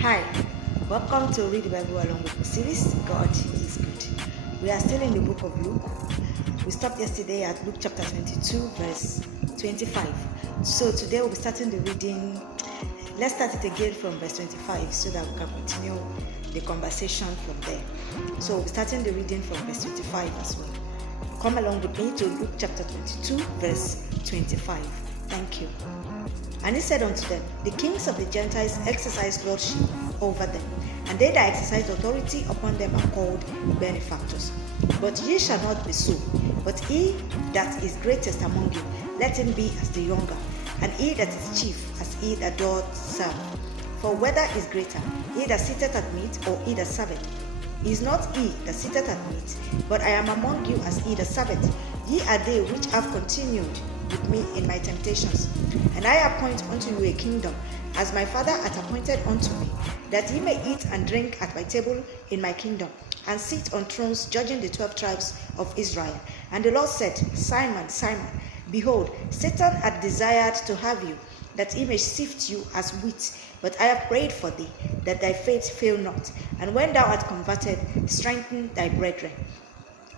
Hi, welcome to Rtbawm Series. God is good. We are still in the book of Luke. We stopped yesterday at Luke chapter 22, verse 25. So today we'll be starting the reading. Let's start it again from verse 25 so that we can continue the conversation from there. So we'll be starting the reading from verse 25 as well. Come along with me to Luke chapter 22, verse 25. Thank you. And he said unto them, the kings of the Gentiles exercise lordship over them, and they that exercise authority upon them are called benefactors. But ye shall not be so. But he that is greatest among you, let him be as the younger, and he that is chief as he that doth serve. For whether is greater, he that sitteth at meat, or he that serveth? Is not he that sitteth at meat, but I am among you as he that serveth. Ye are they which have continued with me in my temptations. And I appoint unto you a kingdom, as my Father hath appointed unto me, that ye may eat and drink at my table in my kingdom, and sit on thrones judging the 12 tribes of Israel. And the Lord said, Simon, Simon, behold, Satan hath desired to have you, that he may sift you as wheat. But I have prayed for thee, that thy faith fail not. And when thou art converted, strengthen thy brethren.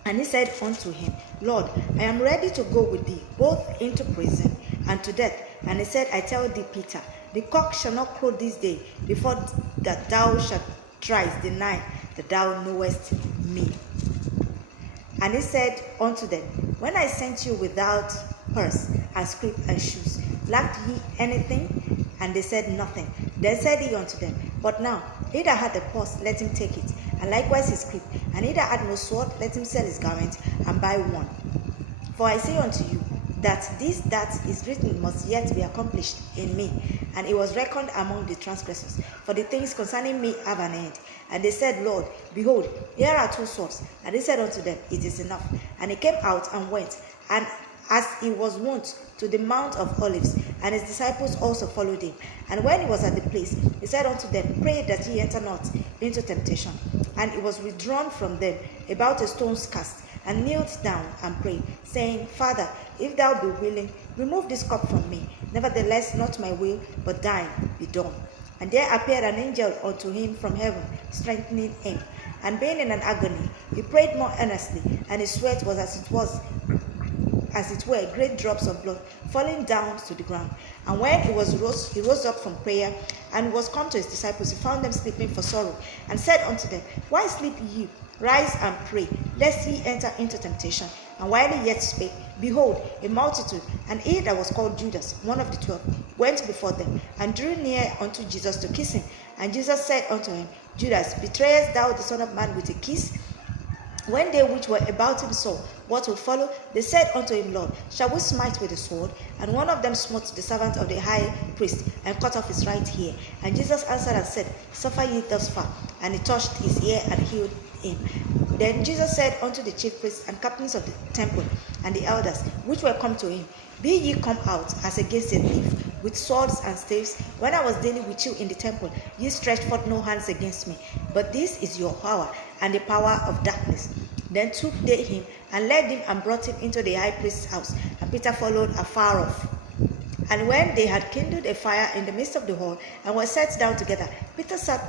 And he said unto him, Lord, I am ready to go with thee, both into prison and to death. And he said, I tell thee, Peter, the cock shall not crow this day, before that thou shalt thrice deny that thou knowest me. And he said unto them, when I sent you without purse and scrip and shoes, lacked ye anything? And they said, nothing. Then said he unto them, but now, he that hath a purse, let him take it, and likewise his scrip. And he that hath no sword, let him sell his garment, and buy one. For I say unto you, that this that is written must yet be accomplished in me. And it was reckoned among the transgressors. For the things concerning me have an end. And they said, Lord, behold, here are 2 swords. And he said unto them, it is enough. And he came out and went, and as he was wont, to the Mount of Olives, and his disciples also followed him. And when he was at the place, he said unto them, pray that ye enter not into temptation. And he was withdrawn from them about a stone's cast, and kneeled down and prayed, saying, Father, if thou be willing, remove this cup from me. Nevertheless, not my will, but thine be done. And there appeared an angel unto him from heaven, strengthening him. And being in an agony, he prayed more earnestly, and his sweat was as it were great drops of blood falling down to the ground. And when he rose up from prayer, and was come to his disciples, he found them sleeping for sorrow, and said unto them, why sleep ye? Rise and pray, lest ye enter into temptation. And while he yet spake, behold, a multitude, and he that was called Judas, one of the 12, went before them, and drew near unto Jesus to kiss him. And Jesus said unto him, Judas, betrayest thou the Son of Man with a kiss? When they which were about him saw what would follow, they said unto him, Lord, shall we smite with the sword? And one of them smote the servant of the high priest, and cut off his right ear. And Jesus answered and said, suffer ye thus far. And he touched his ear and healed him. Then Jesus said unto the chief priests and captains of the temple, and the elders which were come to him, be ye come out as against a thief, with swords and staves? When I was daily with you in the temple, ye stretched forth no hands against me. But this is your hour, and the power of darkness. Then took they him, and led him, and brought him into the high priest's house. And Peter followed afar off. And when they had kindled a fire in the midst of the hall, and were set down together, Peter sat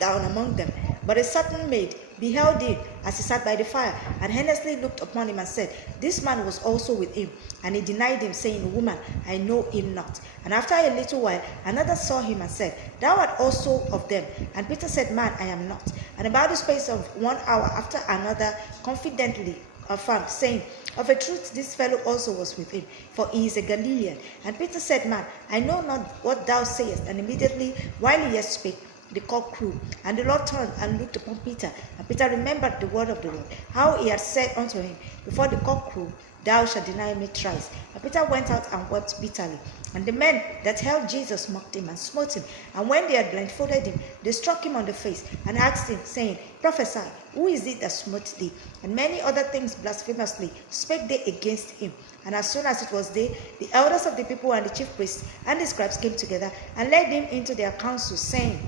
down among them. But a certain maid beheld him as he sat by the fire, and earnestly looked upon him, and said, this man was also with him. And he denied him, saying, woman, I know him not. And after a little while, another saw him, and said, thou art also of them. And Peter said, man, I am not. And about the space of 1 hour after, another confidently affirmed, saying, of a truth this fellow also was with him, for he is a Galilean. And Peter said, man, I know not what thou sayest. And immediately, while he yet spake, the cock crew. And the Lord turned and looked upon Peter. And Peter remembered the word of the Lord, how he had said unto him, before the cock crew, thou shalt deny me thrice. And Peter went out and wept bitterly. And the men that held Jesus mocked him and smote him. And when they had blindfolded him, they struck him on the face, and asked him, saying, prophesy, who is it that smote thee? And many other things blasphemously spake they against him. And as soon as it was day, the elders of the people and the chief priests and the scribes came together, and led him into their council, saying,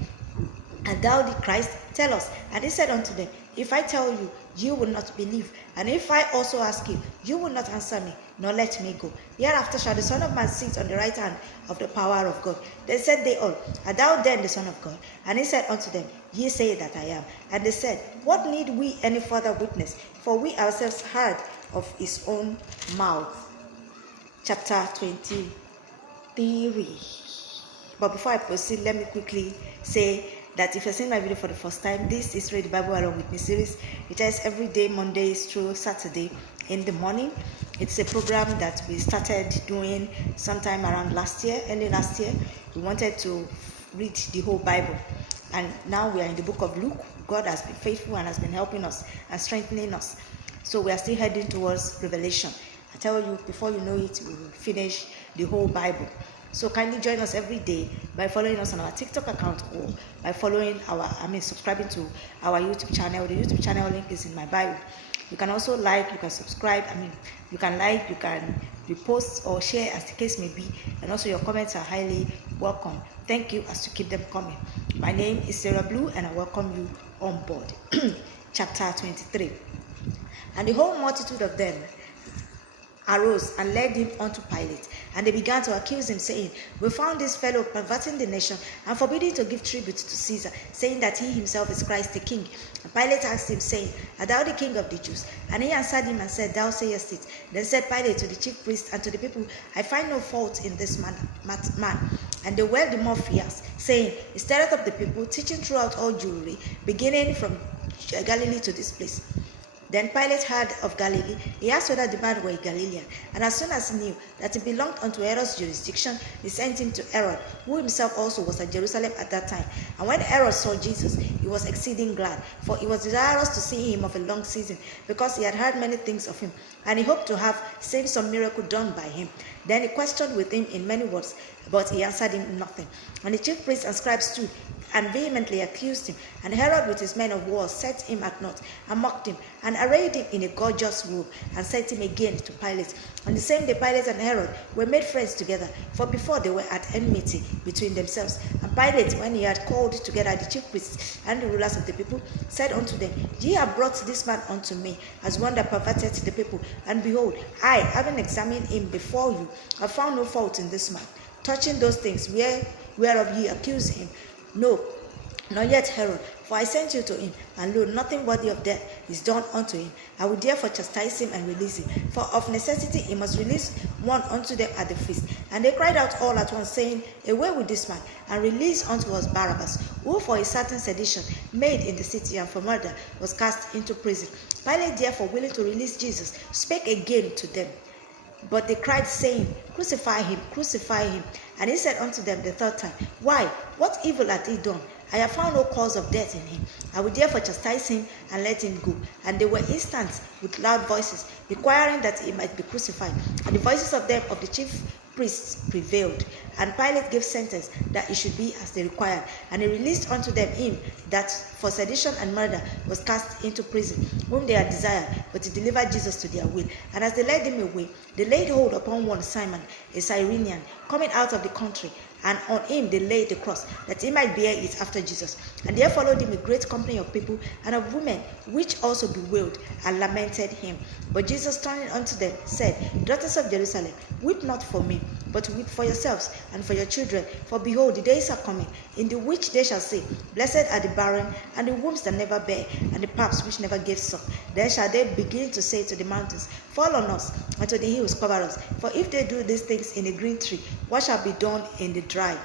Art thou the Christ? Tell us. And he said unto them, If I tell you, you will not believe. And if I also ask you, you will not answer me, nor let me go. Hereafter shall the Son of Man sit on the right hand of the power of God. Then said they all, Art thou then the Son of God? And he said unto them, Ye say that I am. And they said, What need we any further witness? For we ourselves heard of his own mouth. Chapter 23. But before I proceed, let me quickly say that if you're seeing my video for the first time, this is Read the Bible Along with Me series. It is every day, Mondays through Saturday in the morning. It's a program that we started doing sometime around early last year. We wanted to read the whole Bible. And now we are in the book of Luke. God has been faithful and has been helping us and strengthening us. So we are still heading towards Revelation. I tell you, before you know it, we will finish the whole Bible. So kindly join us every day by following us on our TikTok account or by subscribing to our YouTube channel. The YouTube channel link is in my bio. You can also like, you can subscribe, you can like, you can repost or share as the case may be. And also your comments are highly welcome. Thank you as to keep them coming. My name is Sarah Blue and I welcome you on board. Chapter 23. And the whole multitude of them arose and led him unto Pilate. And they began to accuse him, saying, We found this fellow perverting the nation and forbidding to give tribute to Caesar, saying that he himself is Christ the King. And Pilate asked him, saying, Art thou the King of the Jews? And he answered him and said, Thou sayest it. Then said Pilate to the chief priests and to the people, I find no fault in this man. And they were the more fierce, saying, He stirreth up the people, teaching throughout all Jewry, beginning from Galilee to this place. Then Pilate heard of Galilee. He asked whether the man were a Galilean. And as soon as he knew that he belonged unto Herod's jurisdiction, he sent him to Herod, who himself also was at Jerusalem at that time. And when Herod saw Jesus, he was exceeding glad, for he was desirous to see him of a long season, because he had heard many things of him, and he hoped to have seen some miracle done by him. Then he questioned with him in many words, but he answered him nothing. And the chief priests and scribes stood and vehemently accused him. And Herod with his men of war set him at naught, and mocked him, and arrayed him in a gorgeous robe, and sent him again to Pilate. On the same day Pilate and Herod were made friends together, for before they were at enmity between themselves. And Pilate, when he had called together the chief priests and the rulers of the people, said unto them, Ye have brought this man unto me, as one that perverted the people. And behold, I, having examined him before you, have found no fault in this man, touching those things whereof ye accuse him. No, nor yet Herod, for I sent you to him, and lo, nothing worthy of death is done unto him. I will therefore chastise him and release him, for of necessity he must release one unto them at the feast. And they cried out all at once, saying, Away with this man, and release unto us Barabbas, who for a certain sedition made in the city and for murder was cast into prison. Pilate therefore, willing to release Jesus, spake again to them. But they cried, saying, Crucify him, crucify him. And he said unto them the third time, Why, what evil hath he done? I have found no cause of death in him. I will therefore chastise him and let him go. And they were instant with loud voices, requiring that he might be crucified. And the voices of them of the chief priests prevailed. And Pilate gave sentence that it should be as they required. And he released unto them him that for sedition and murder was cast into prison, whom they had desired, but he delivered Jesus to their will. And as they led him away, they laid hold upon one Simon, a Cyrenian, coming out of the country, and on him they laid the cross, that he might bear it after Jesus. And there followed him a great company of people and of women, which also bewailed and lamented him. But Jesus, turning unto them, said, Daughters of Jerusalem, weep not for me, but weep for yourselves and for your children. For behold, the days are coming, in the which they shall say, Blessed are the barren, and the wombs that never bear, and the paps which never gave suck. Then shall they begin to say to the mountains, Fall on us, and to the hills cover us. For if they do these things in a green tree, what shall be done in the dry?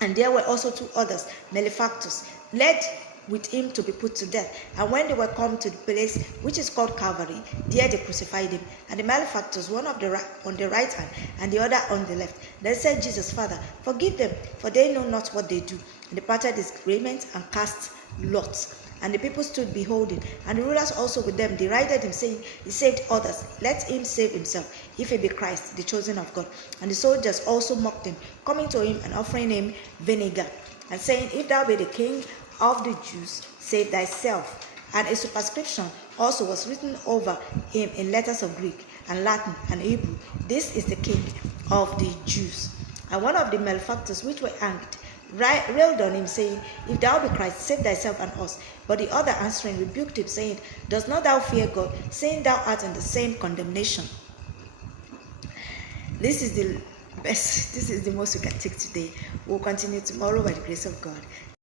And there were also two others, malefactors, led with him to be put to death. And when they were come to the place which is called Calvary, there they crucified him, and the malefactors, one on the right hand, and the other on the left. Then said Jesus, Father, forgive them, for they know not what they do. And they parted his raiment and cast lots. And the people stood beholding, and the rulers also with them derided him, saying, He saved others, let him save himself, if he be Christ, the chosen of God. And the soldiers also mocked him, coming to him and offering him vinegar, and saying, If thou be the King of the Jews, save thyself. And a superscription also was written over him in letters of Greek and Latin and Hebrew, This is the King of the Jews. And one of the malefactors which were hanged railed on him, saying, If thou be Christ, save thyself and us. But the other answering rebuked him, saying, Dost not thou fear God, saying thou art in the same condemnation? This is the best, this is the most we can take today. We'll continue tomorrow by the grace of God.